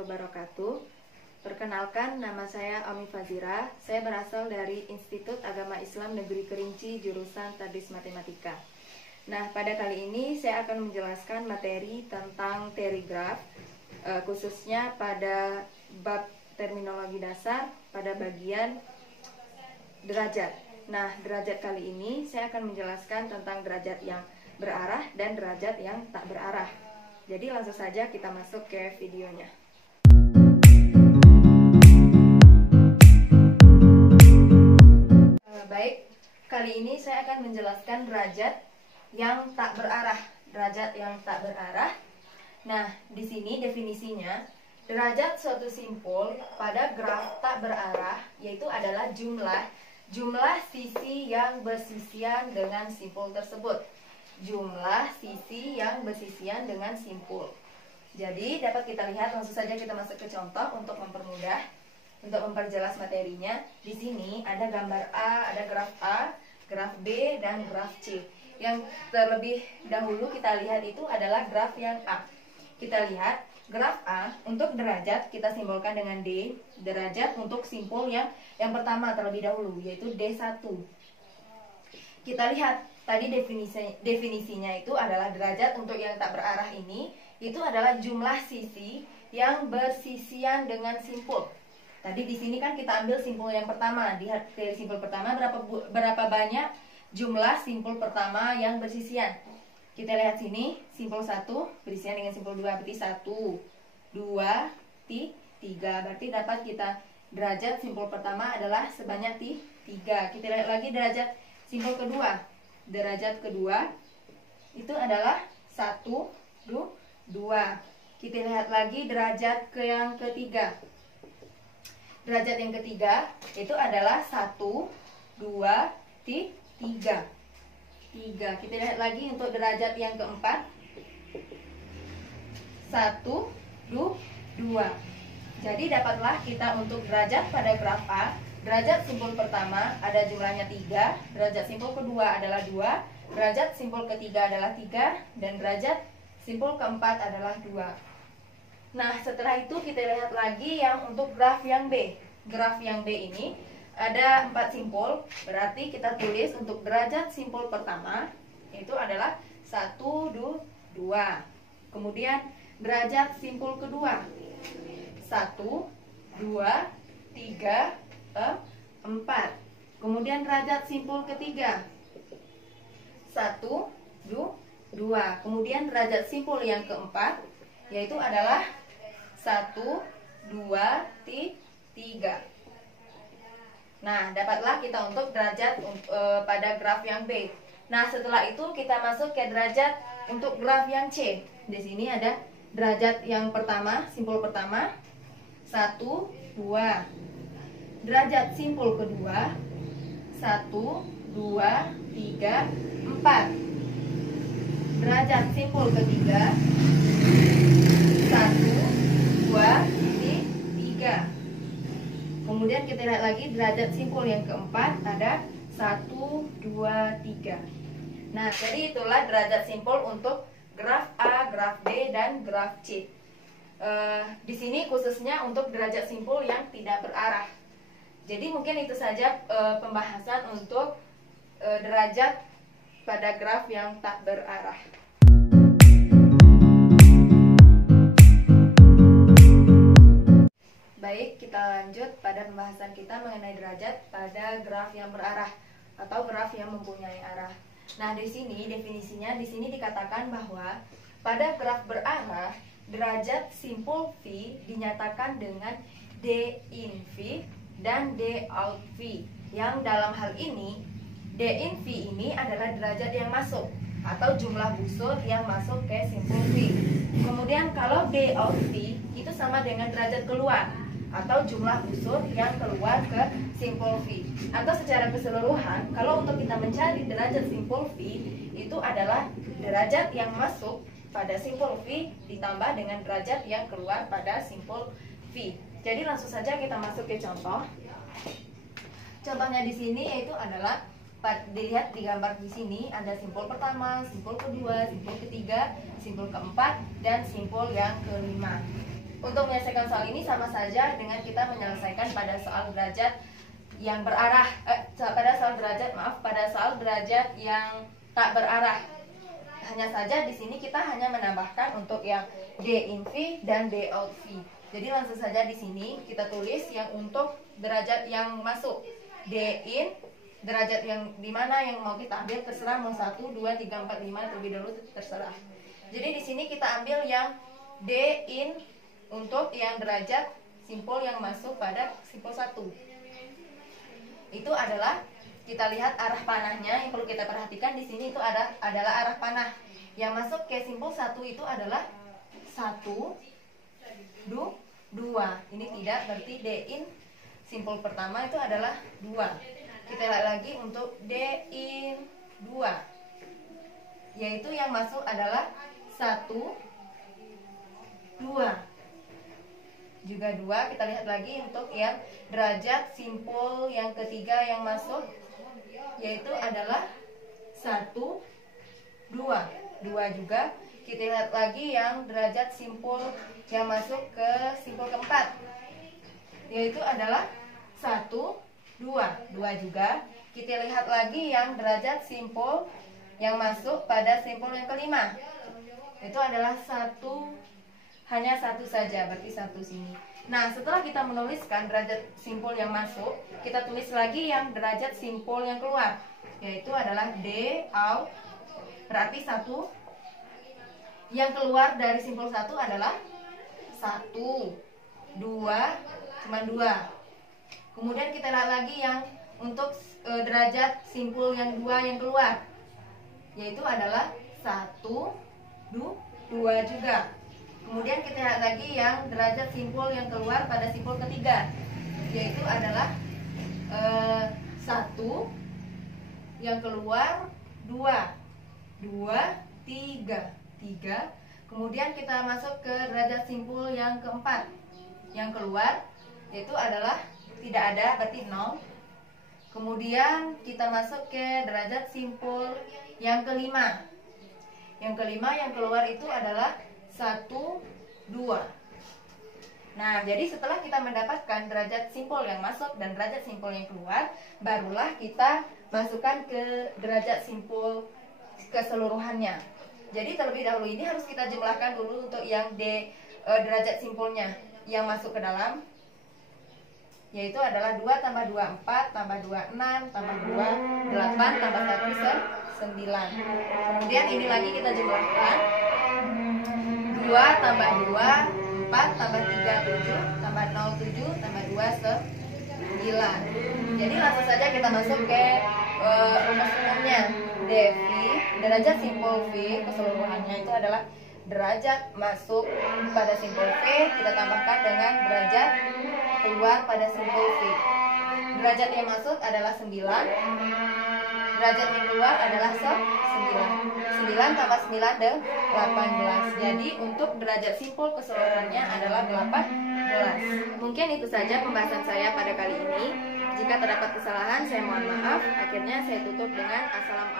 wabarakatuh. Perkenalkan, nama saya Ami Fazira. Saya berasal dari Institut Agama Islam Negeri Kerinci, jurusan Tadris Matematika. Nah, pada kali ini saya akan menjelaskan materi tentang terigraf, khususnya pada bab terminologi dasar pada bagian derajat. Nah, derajat kali ini saya akan menjelaskan tentang derajat yang berarah dan derajat yang tak berarah. Jadi langsung saja kita masuk ke videonya. Baik, kali ini saya akan menjelaskan derajat yang tak berarah. Derajat yang tak berarah. Nah, di sini definisinya, derajat suatu simpul pada graf tak berarah yaitu adalah jumlah sisi yang bersisian dengan simpul tersebut. Jumlah sisi yang bersisian dengan simpul. Jadi dapat kita lihat, langsung saja kita masuk ke contoh untuk mempermudah, untuk memperjelas materinya. Di sini ada gambar A, ada graf B, dan graf C. Yang terlebih dahulu kita lihat itu adalah graf yang A. Kita lihat graf A untuk derajat kita simbolkan dengan D. Derajat untuk simpul yang pertama terlebih dahulu, yaitu D1. Kita lihat tadi definisinya itu adalah derajat untuk yang tak berarah ini itu adalah jumlah sisi yang bersisian dengan simpul. Tadi di sini kan kita ambil simpul yang pertama. Di simpul pertama berapa banyak jumlah simpul pertama yang bersisian? Kita lihat sini, simpul 1 berisian dengan simpul 2, berarti 1, 2, 3. Berarti dapat kita derajat simpul pertama adalah sebanyak 3. Kita lihat lagi derajat simpul kedua. Derajat kedua itu adalah 1, 2. Kita lihat lagi derajat yang ketiga. Derajat yang ketiga itu adalah 1, 2, 3. Kita lihat lagi untuk derajat yang keempat, 1, 2. Jadi dapatlah kita untuk derajat pada graf A. Derajat simpul pertama ada jumlahnya 3, derajat simpul kedua adalah 2, derajat simpul ketiga adalah 3, dan derajat simpul keempat adalah 2. Nah, setelah itu kita lihat lagi yang untuk graf yang B. Graf yang B ini ada 4 simpul, berarti kita tulis untuk derajat simpul pertama itu adalah 1, 2. Kemudian derajat simpul kedua 1, 2, 3, 4. Kemudian derajat simpul ketiga 1, 2. Kemudian derajat simpul yang keempat yaitu adalah 1, 2, 3. Nah, dapatlah kita untuk derajat pada graf yang B. Nah, setelah itu kita masuk ke derajat untuk graf yang C. Di sini ada derajat yang pertama, simpul pertama 1, 2. Derajat simpul kedua 1, 2, 3, 4. Derajat simpul ketiga 1, 2, 3. Kemudian kita lihat lagi derajat simpul yang keempat ada 1, 2, 3. Nah, jadi itulah derajat simpul untuk graf A, graf B, dan graf C. Di sini khususnya untuk derajat simpul yang tidak berarah. Jadi mungkin itu saja pembahasan untuk derajat pada graf yang tak berarah. Baik, kita lanjut pada pembahasan kita mengenai derajat pada graf yang berarah atau graf yang mempunyai arah. Nah, di sini definisinya dikatakan bahwa pada graf berarah derajat simpul V dinyatakan dengan D in V dan D out V. Yang dalam hal ini D in V ini adalah derajat yang masuk atau jumlah busur yang masuk ke simpul V. Kemudian kalau D out V itu sama dengan derajat keluar atau jumlah busur yang keluar ke simpul V. Atau secara keseluruhan, kalau untuk kita mencari derajat simpul V itu adalah derajat yang masuk pada simpul V ditambah dengan derajat yang keluar pada simpul V. Jadi langsung saja kita masuk ke contoh. Contohnya di sini yaitu adalah dilihat di gambar di sini ada simpul pertama, simpul kedua, simpul ketiga, simpul keempat, dan simpul yang kelima. untuk menyelesaikan soal ini sama saja dengan kita menyelesaikan pada soal derajat yang berarah, pada soal derajat yang tak berarah. Hanya saja di sini kita hanya menambahkan untuk yang D in V dan D out V. Jadi langsung saja di sini kita tulis yang untuk derajat yang masuk D in, derajat yang dimana yang mau kita ambil terserah, mau 1, 2, 3, 4, 5 terlebih dahulu terserah. Jadi di sini kita ambil yang D in untuk yang derajat simpul yang masuk pada simpul 1. Itu adalah, kita lihat arah panahnya yang perlu kita perhatikan di sini itu adalah arah panah. Yang masuk ke simpul 1 itu adalah 1, 2. Ini tidak, berarti D in simpul pertama itu adalah 2. Kita lihat lagi untuk D in 2, yaitu yang masuk adalah 1, 2. Juga 2. Kita lihat lagi untuk yang derajat simpul yang ketiga yang masuk, yaitu adalah 1, 2. 2 juga. Kita lihat lagi yang derajat simpul yang masuk ke simpul keempat, yaitu adalah 1, 2. 2 juga. Kita lihat lagi yang derajat simpul yang masuk pada simpul yang kelima, itu adalah 1, hanya 1 saja, berarti 1 sini. Nah, setelah kita menuliskan derajat simpul yang masuk, kita tulis lagi yang derajat simpul yang keluar, yaitu adalah D out. Berarti 1 yang keluar dari simpul 1 adalah 1, 2, cuma 2. Kemudian kita lihat lagi yang untuk derajat simpul yang 2 yang keluar, yaitu adalah 1, 2 juga. Kemudian kita lihat lagi yang derajat simpul yang keluar pada simpul ketiga, yaitu adalah 1 yang keluar 2, 3. Kemudian kita masuk ke derajat simpul yang keempat yang keluar, yaitu adalah tidak ada, berarti 0. Kemudian kita masuk ke derajat simpul yang kelima. Yang kelima yang keluar itu adalah 1, 2. Nah, jadi setelah kita mendapatkan derajat simpul yang masuk dan derajat simpul yang keluar, barulah kita masukkan ke derajat simpul keseluruhannya. Jadi terlebih dahulu ini harus kita jumlahkan dulu untuk yang derajat simpulnya yang masuk ke dalam, yaitu adalah 2 tambah 2, 4, tambah 2, 6, tambah 2, 8, tambah 1, 9. Kemudian ini lagi kita jumlahkan, 2 tambah 2, 4, tambah 3, 7, tambah 0, 7, tambah 2, 9. Jadi langsung saja kita masuk ke rumus umumnya. DV, derajat simpul V keseluruhannya itu adalah derajat masuk pada simpul V kita tambahkan dengan derajat keluar pada simpul V. Derajat yang masuk adalah 9, derajat yang keluar adalah 9. 9 tambah 9 dan 18. Jadi untuk derajat simpul keseluruhannya adalah 18. Mungkin itu saja pembahasan saya pada kali ini. Jika terdapat kesalahan, saya mohon maaf. Akhirnya saya tutup dengan assalamualaikum.